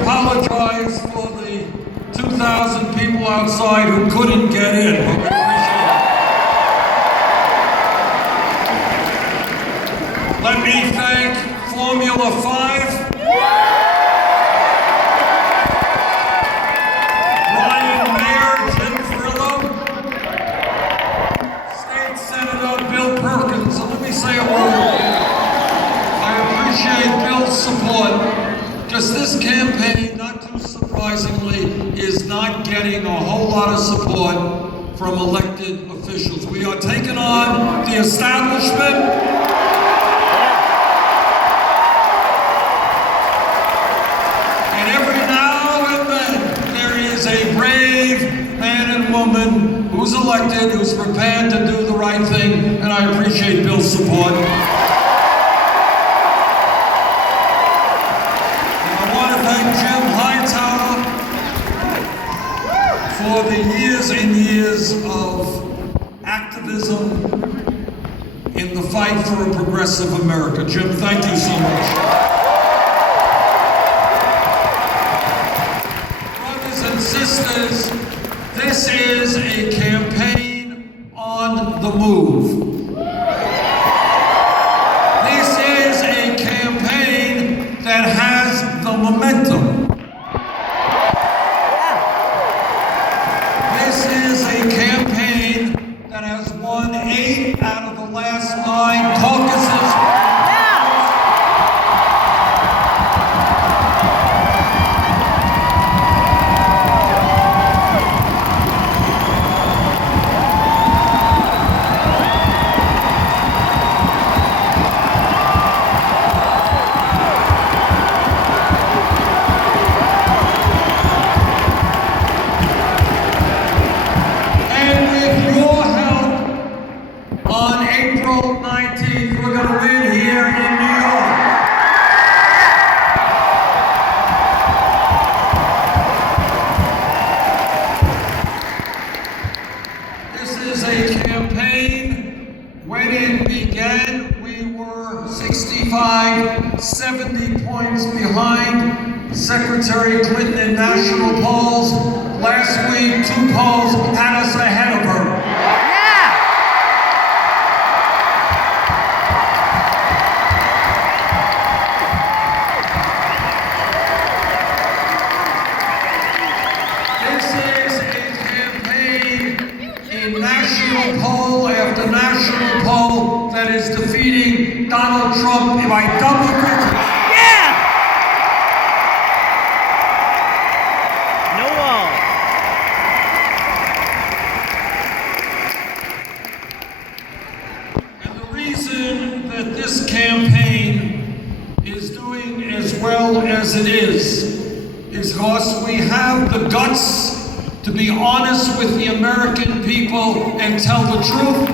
apologize for the 2,000 people outside who couldn't get in. But we appreciate it. Let me thank Formula 5. Say a word. I appreciate Bill's support. Just this campaign, not too surprisingly, is not getting a whole lot of support from elected officials. We are taking on the establishment. And every now and then, there is a brave man and woman who's elected, who's prepared to do the right thing, and I appreciate Bill's support. And I want to thank Jim Hightower for the years and years of activism in the fight for a progressive America. Jim, thank you so much. Brothers and sisters, this is a campaign on the move. This is a campaign that has the momentum. This is a campaign that has won 8 out of the last 9 caucuses. When it began, we were 65, 70 points behind Secretary Clinton in national polls. Last week, 2 polls had us ahead of her. This is a campaign in national poll after national poll that is defeating Donald Trump by double digits. Yeah! No wall. And the reason that this campaign is doing as well as it is because we have the guts to be honest with the American people and tell the truth.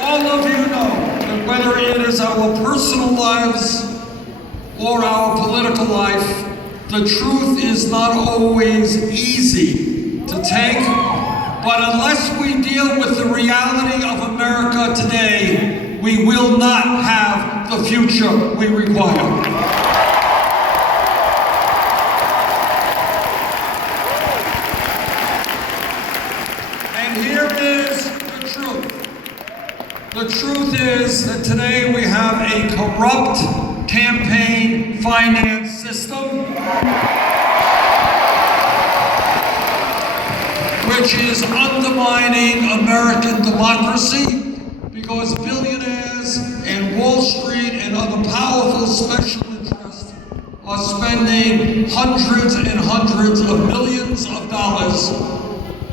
All of you know that whether it is our personal lives or our political life, the truth is not always easy to take, but unless we deal with the reality of America today, we will not have the future we require. And here is the truth. The truth is that today we have a corrupt campaign finance system which is undermining American democracy because billionaires and Wall Street and other powerful special interests are spending hundreds and hundreds of millions of dollars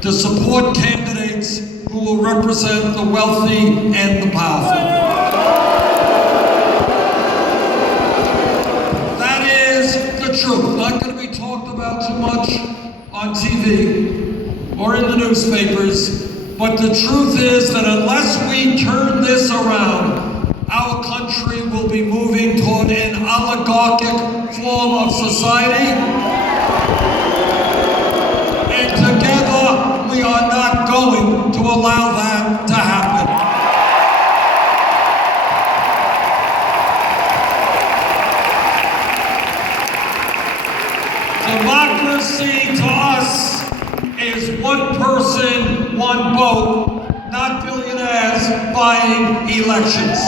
to support candidates who will represent the wealthy and the powerful. That is the truth. Not going to be talked about too much on TV or in the newspapers, but the truth is that unless we turn this around, our country will be moving toward an oligarchic form of society. And together, we are not going to allow that to happen. vote, not billionaires buying elections.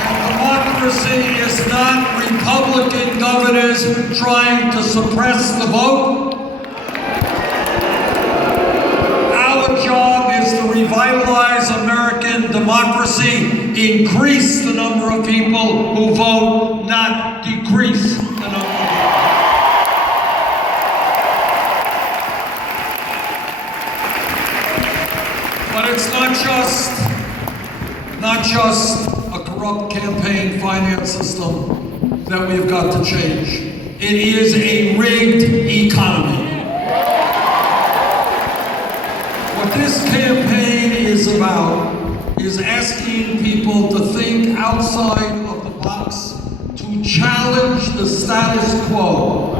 And democracy is not Republican governors trying to suppress the vote. Our job is to revitalize American democracy, increase the number of people who vote, not decrease the number of people. But it's not just a corrupt campaign finance system that we've got to change. It is a rigged economy. What this campaign is about is asking people to think outside of the box, to challenge the status quo,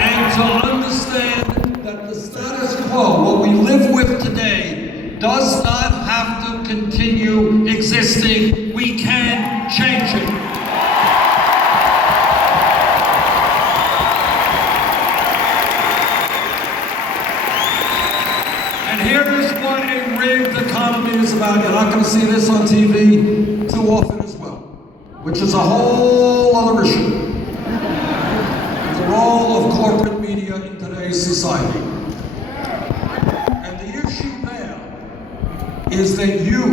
and to understand that the status quo, what we live with today, does not have to continue existing. We can change it. Is about. You're not going to see this on TV too often as well, which is a whole other issue. The role of corporate media in today's society. And the issue there is that you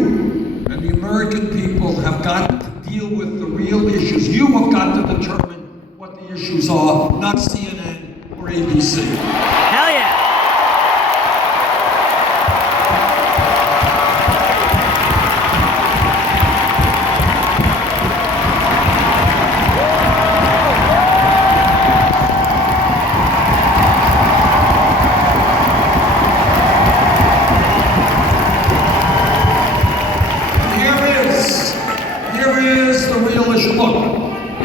and the American people have got to deal with the real issues. You have got to determine what the issues are, not CNN or ABC. Hell yeah!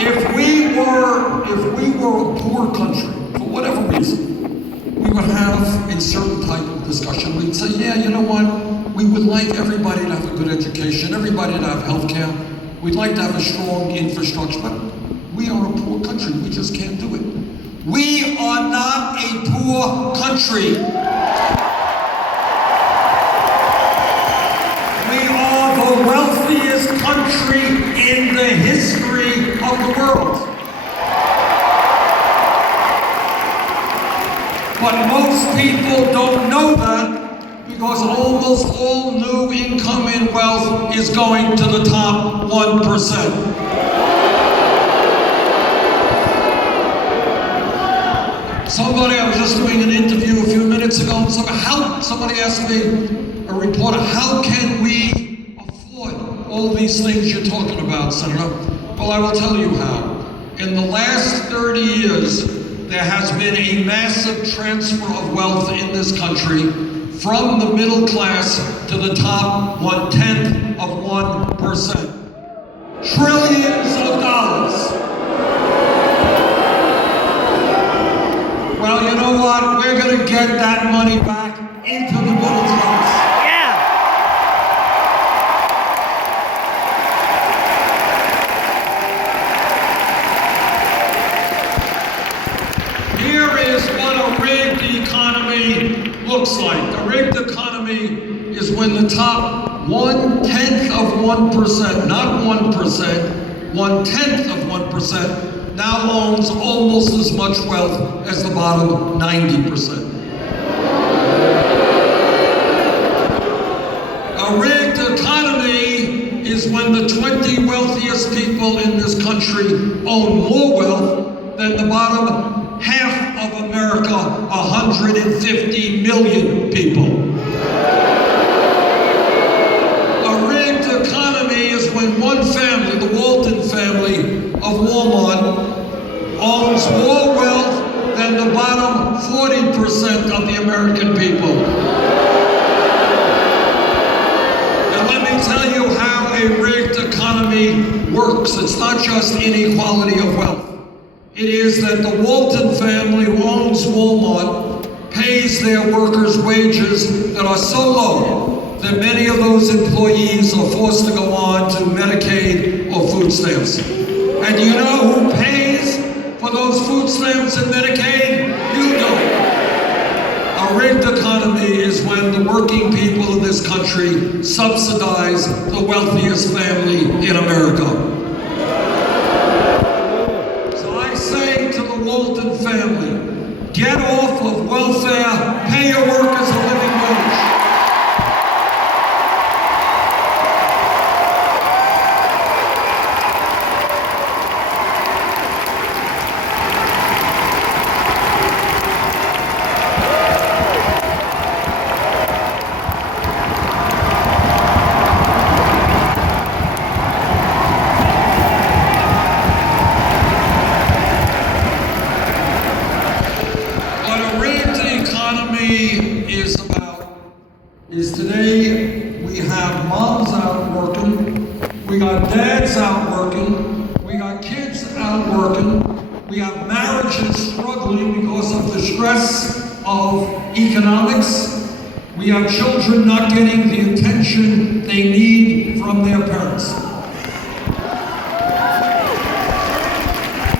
If we were a poor country, for whatever reason, we would have a certain type of discussion. We'd say, yeah, you know what? We would like everybody to have a good education, everybody to have health care. We'd like to have a strong infrastructure, but we are a poor country. We just can't do it. We are not a poor country. We are the wealthiest country in the history of the world. But most people don't know that because almost all new income and wealth is going to the top 1%. I was just doing an interview a few minutes ago, and somebody asked me, a reporter, how can we afford all these things you're talking about, Senator? Well, I will tell you how. In the last 30 years, there has been a massive transfer of wealth in this country from the middle class to the top 1/10 of 1%. Trillions of dollars. Well, you know what? We're going to get that money back into the middle class. Looks like. The rigged economy is when the top 1/10 of 1%, not 1%, 1/10 of 1% now owns almost as much wealth as the bottom 90%. A rigged economy is when the 20 wealthiest people in this country own more wealth than the bottom half of America, 150 million people. A rigged economy is when one family, the Walton family of Walmart, owns more wealth than the bottom 40% of the American people. And let me tell you how a rigged economy works. It's not just inequality of wealth. It is that the Walton family who owns Walmart pays their workers wages that are so low that many of those employees are forced to go on to Medicaid or food stamps. And do you know who pays for for those food stamps and Medicaid? You do. A rigged economy is when the working people of this country subsidize the wealthiest family in America. So I say to the Walton family, get off of welfare, pay your workers a living wage. Is today we have moms out working, we got dads out working, we got kids out working, we have marriages struggling because of the stress of economics, we have children not getting the attention they need from their parents.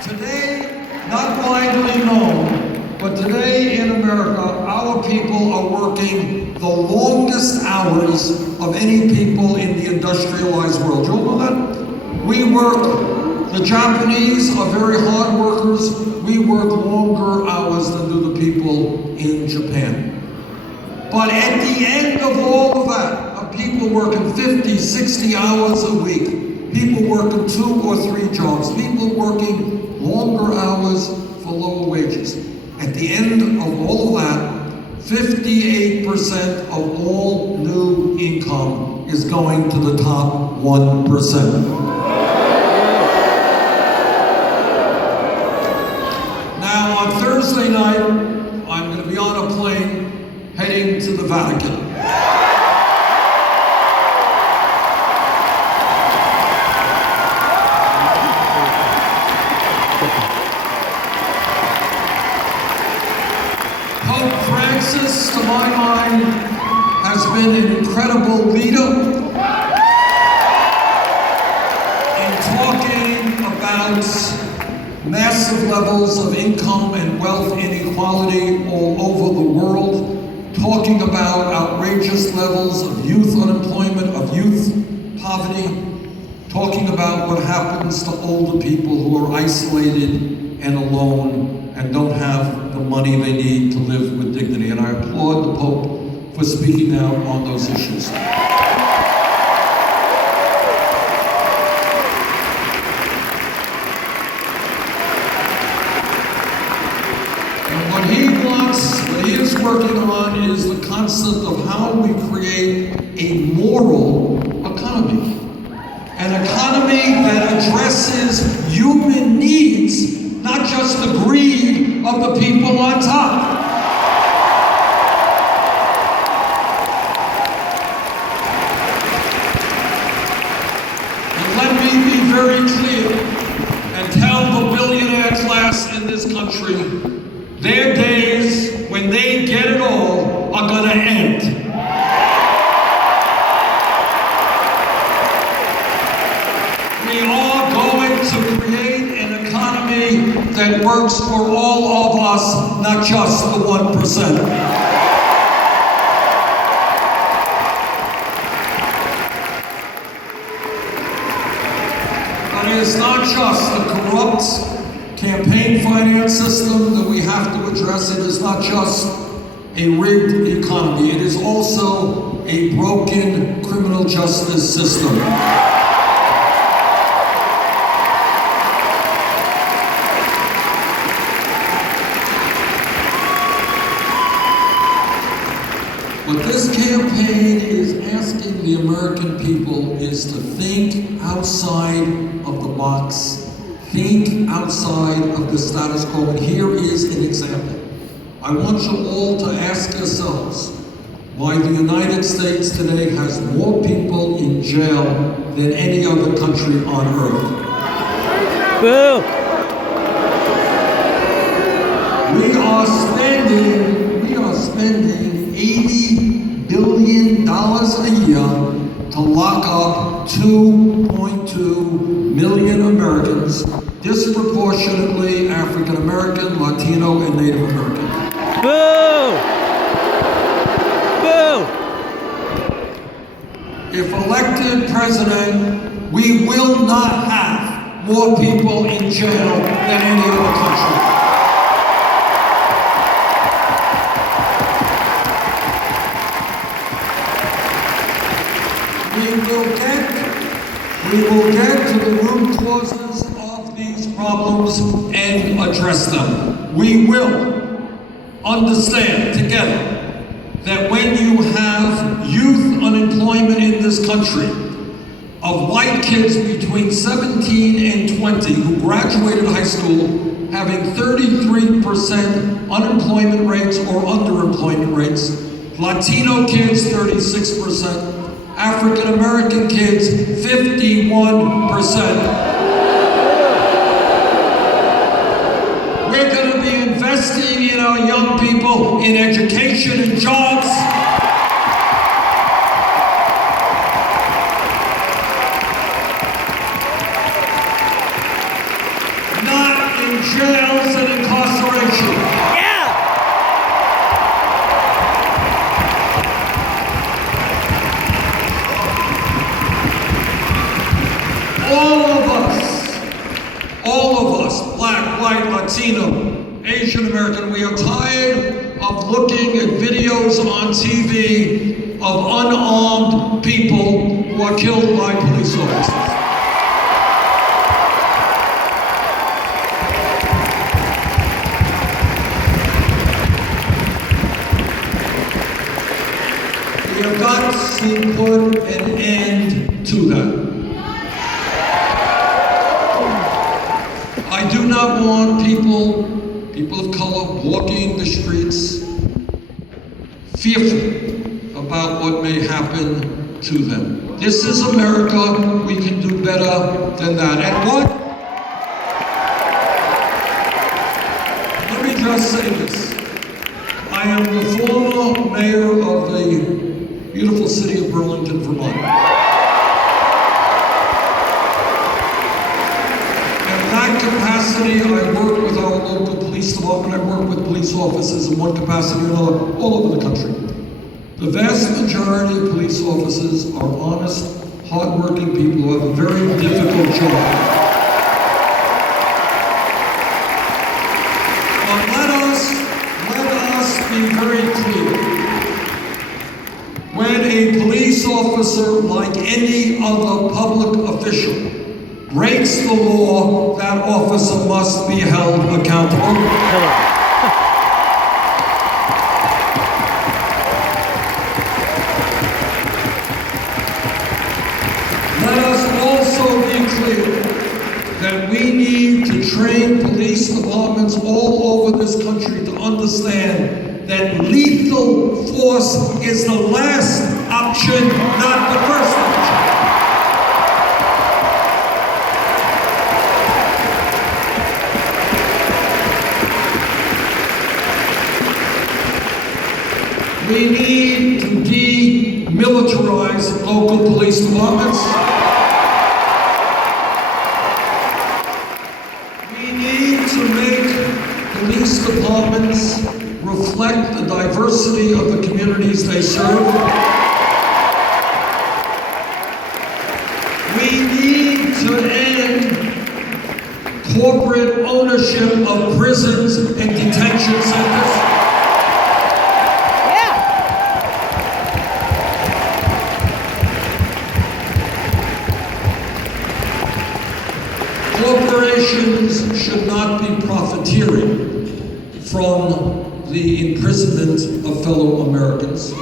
Today, not widely known, but today in America, our people are working the longest hours of any people in the industrialized world. Do you all know that? We work, the Japanese are very hard workers. We work longer hours than do the people in Japan. But at the end of all of that, of people working 50, 60 hours a week, people working 2 or 3 jobs, people working longer hours for lower wages. At the end of all of that, 58% of all new income is going to the top 1%. Now, on Thursday night, I'm going to be on a plane heading to the Vatican. Pope Francis, to my mind, has been an incredible leader in talking about massive levels of income and wealth inequality all over the world, talking about outrageous levels of youth unemployment, of youth poverty, talking about what happens to older people who are isolated and alone and don't have the money they need to live with dignity. And I applaud the Pope for speaking out on those issues. And what he is working on is the concept of how we create a moral economy. An economy that addresses human needs, not just the greed of the people on top. And let me be very clear and tell the billionaire class in this country, their days when they get it all are gonna end. We are going to create an economy that works for all of us, not just the 1%. But it is not just the corrupt campaign finance system that we have to address. It is not just a rigged economy. It is also a broken criminal justice system. What this campaign is asking the American people is to think outside of the box, think outside of the status quo. And here is an example. I want you all to ask yourselves why the United States today has more people in jail than any other country on earth. Boo! We are spending $80 billion a year to lock up 2.2 million Americans disproportionately African American, Latino, and Native American. Boo! Boo! If elected president, we will not have more people in jail than any other country. We will get to the root causes of these problems and address them. We will understand together that when you have youth unemployment in this country of white kids between 17 and 20 who graduated high school having 33% unemployment rates or underemployment rates, Latino kids 36%, African American kids 51%. We're going to be investing in our young people in education and jobs. Not in jails and incarceration. Yeah! All of us, black, white, Latino, Asian American, we are tired of looking at videos on TV of unarmed people who are killed by police officers. We have got to put an end to that. I do not want people of color walking the streets fearful about what may happen to them. This is America. We can do better than that. And what? Let me just say this. I am the former mayor of the beautiful city of Burlington, Vermont. Capacity, I work with our local police department, I work with police officers in one capacity or another all over the country. The vast majority of police officers are honest, hardworking people who have a very difficult job. But let us be very clear. When a police officer, like any other public official, breaks the law, that officer must be held accountable. Let us also be clear that we need to train police departments all over this country to understand that lethal force is the last option, not the first option. We need to demilitarize local police departments. We need to make police departments reflect the diversity of the communities they serve. We need to end corporate ownership of prisons and detention centers. Corporations should not be profiteering from the imprisonment of fellow Americans.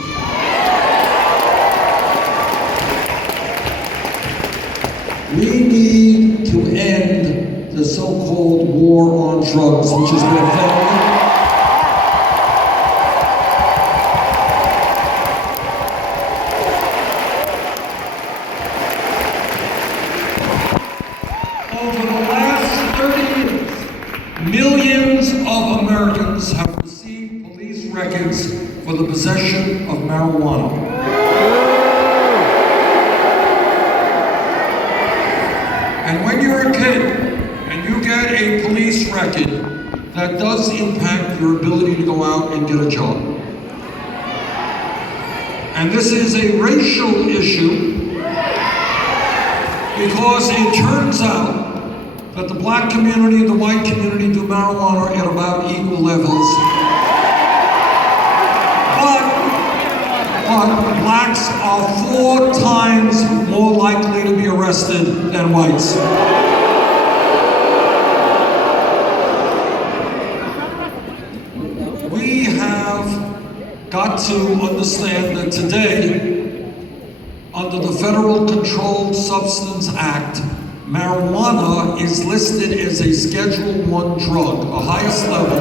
We need to end the so-called war on drugs, which has been a failure. Over the last 30 years, millions of Americans have received police records for the possession of marijuana. And when you're a kid and you get a police record that does impact your ability to go out and get a job. And this is a racial issue because it turns out that the black community and the white community do marijuana at about equal levels. But blacks are 4 times more likely to be arrested than whites. We have got to understand that today, under the Federal Controlled Substance Act, marijuana is listed as a Schedule I drug, the highest level,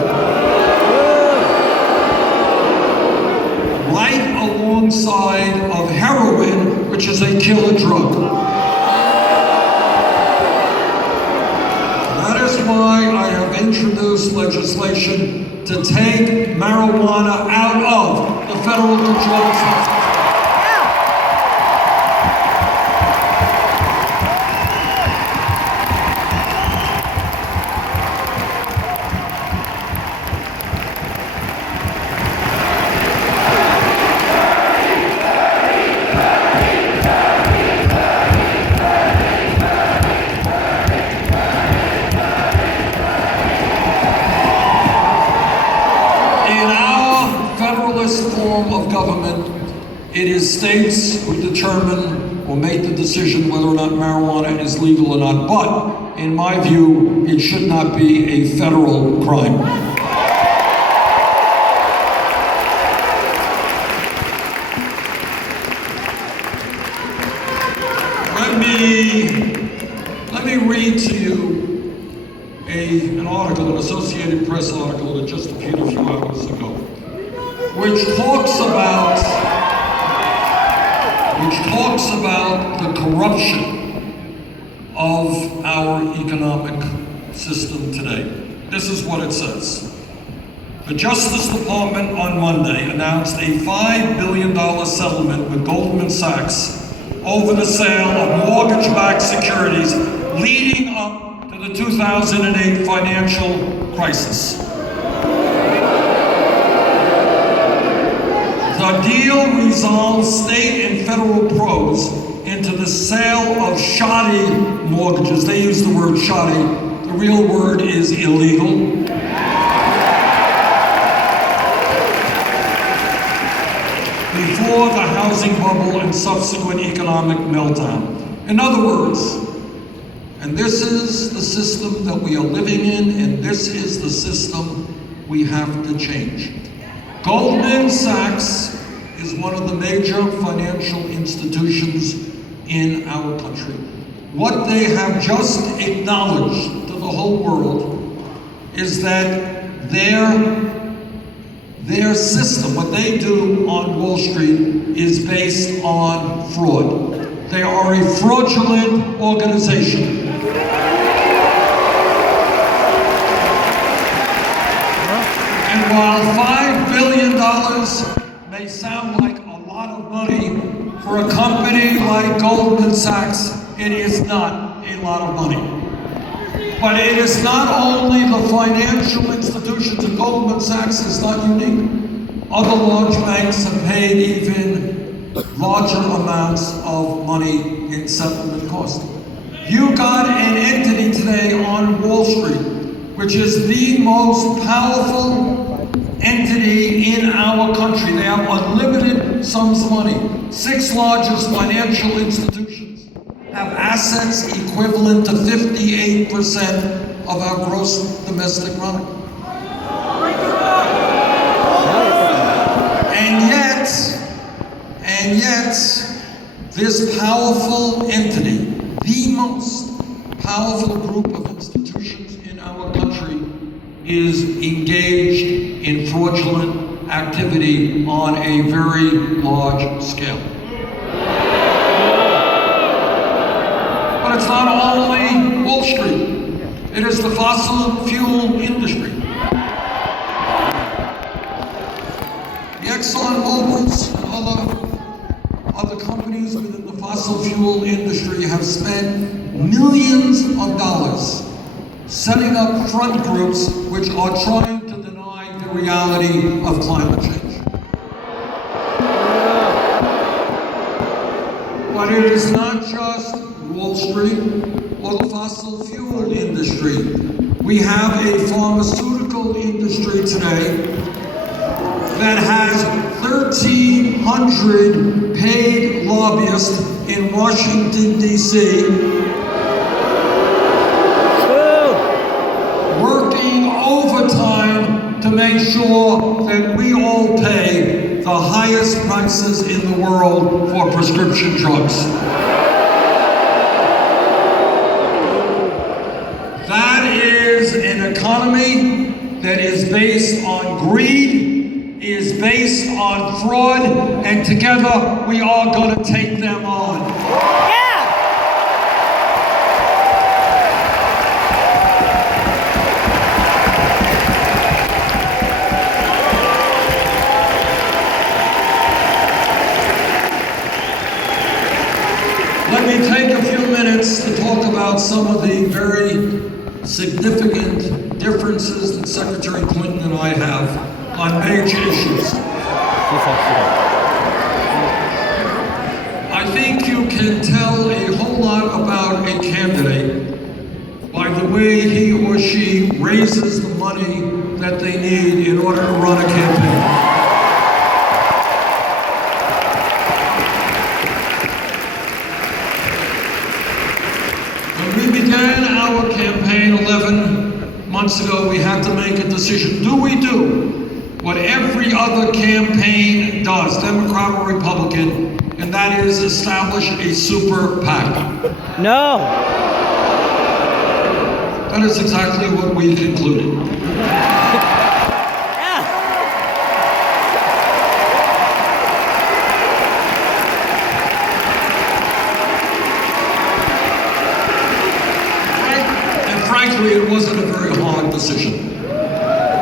right alongside of heroin, which is a killer drug. That is why I have introduced legislation to take marijuana out of the Federal Controlled Substance Act. Form of government, it is states who determine or make the decision whether or not marijuana is legal or not. But in my view, it should not be a federal crime. Let me read to you an article, an Associated Press article that just appeared a few hours ago, which talks about the corruption of our economic system today. This is what it says. The Justice Department on Monday announced a $5 billion settlement with Goldman Sachs over the sale of mortgage-backed securities leading up to the 2008 financial crisis. The deal resolves state and federal pros into the sale of shoddy mortgages. They use the word shoddy. The real word is illegal. Before the housing bubble and subsequent economic meltdown. In other words, and this is the system that we are living in, and this is the system we have to change. Goldman Sachs is one of the major financial institutions in our country. What they have just acknowledged to the whole world is that their system, what they do on Wall Street, is based on fraud. They are a fraudulent organization. And while $5 billion may sound like a lot of money for a company like Goldman Sachs, it is not a lot of money. But it is not only the financial institutions, and Goldman Sachs is not unique. Other large banks have paid even larger amounts of money in settlement costs. You got an entity today on Wall Street, which is the most powerful entity in our country. They have unlimited sums of money. 6 largest financial institutions have assets equivalent to 58% of our gross domestic product. And yet, this powerful entity, the most powerful group of institutions in our country, is engaged in fraudulent activity on a very large scale. But it's not only Wall Street. It is the fossil fuel industry. The Exxon Mobils and other companies within the fossil fuel industry have spent millions of dollars setting up front groups which are trying to deny the reality of climate change. But it is not just Wall Street or the fossil fuel industry. We have a pharmaceutical industry today that has 1,300 paid lobbyists in Washington, D.C. working overtime to make sure that we all pay the highest prices in the world for prescription drugs. That is an economy that is based on greed, is based on fraud, and together we are going to take them on. Let me take a few minutes to talk about some of the very significant differences that Secretary Clinton and I have on major issues. I think you can tell a whole lot about a candidate by the way he or she raises the money that they need in order to run a campaign. When we began our campaign 11 months ago, we had to make a decision. Do we do what every other campaign does, Democrat or Republican, and that is establish a super PAC? No. That is exactly what we concluded. Frankly, it wasn't a very hard decision.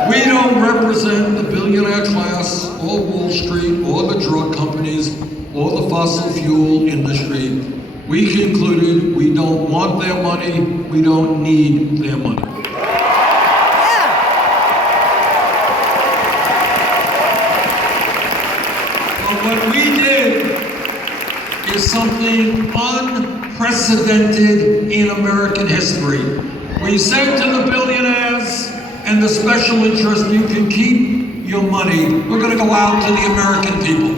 We don't represent the billionaire class, or Wall Street, or the drug companies, or the fossil fuel industry. We concluded we don't want their money, we don't need their money. But what we did is something unprecedented in American history. We said to the billionaires and the special interests, you can keep your money. We're going to go out to the American people.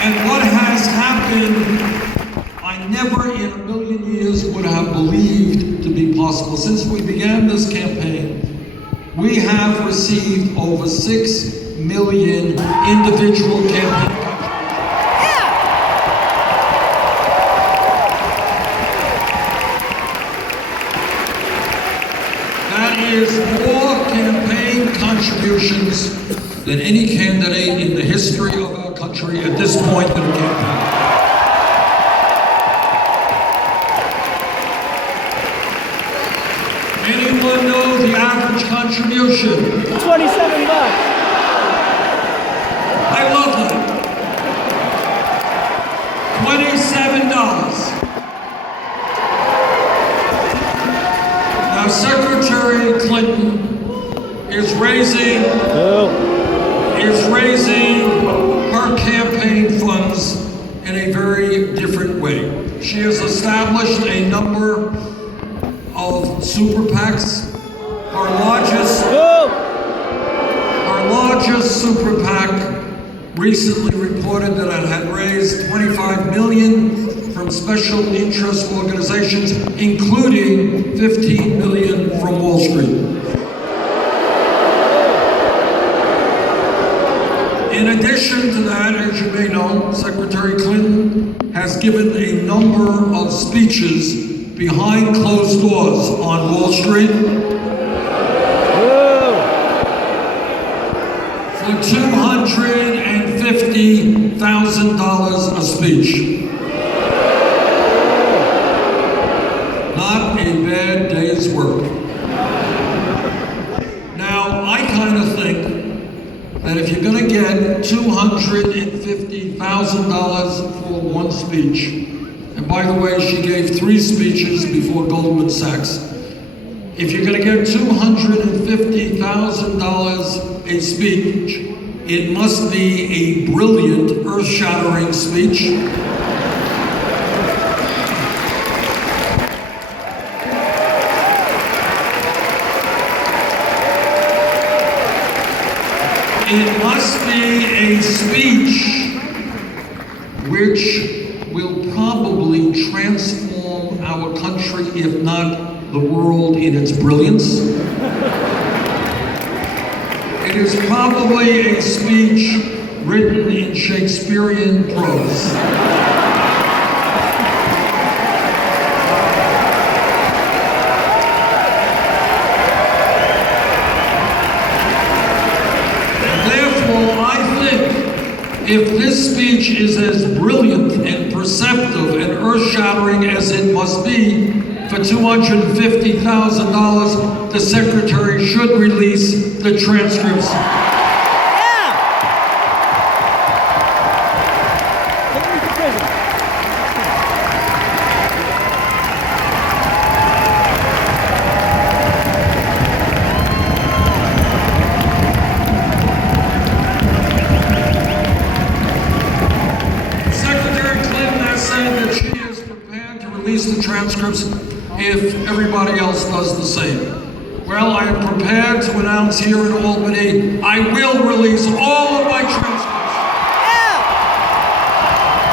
And what has happened, I never in a million years would have believed to be possible. Since we began this campaign, we have received over 6 million individual campaign contributions. That is more campaign contributions than any candidate in the history of our country at this point in the campaign. Anyone know the average contribution? $27. I love that. $27. Now, Secretary Clinton is raising her campaign funds in a very different way. She has established a number of super PACs. Our largest super PAC recently reported that it had raised $25 million from special interest organizations, including $15 million from Wall Street. In addition to that, as you may know, Secretary Clinton has given a number of speeches behind closed doors on Wall Street for $250,000 a speech. Not a bad day's work. Now, I kind of think that if you're going to get $250,000 for one speech, and by the way, she gave 3 speeches before Goldman Sachs, if you're going to get $250,000 a speech, it must be a brilliant, earth-shattering speech. It must be a speech which will probably transform our country, if not the world, in its brilliance. It is probably a speech written in Shakespearean prose. If this speech is as brilliant and perceptive and earth-shattering as it must be, for $250,000, the secretary should release the transcripts. Yeah! Take me to prison. Release the transcripts if everybody else does the same. Well, I am prepared to announce here in Albany, I will release all of my transcripts.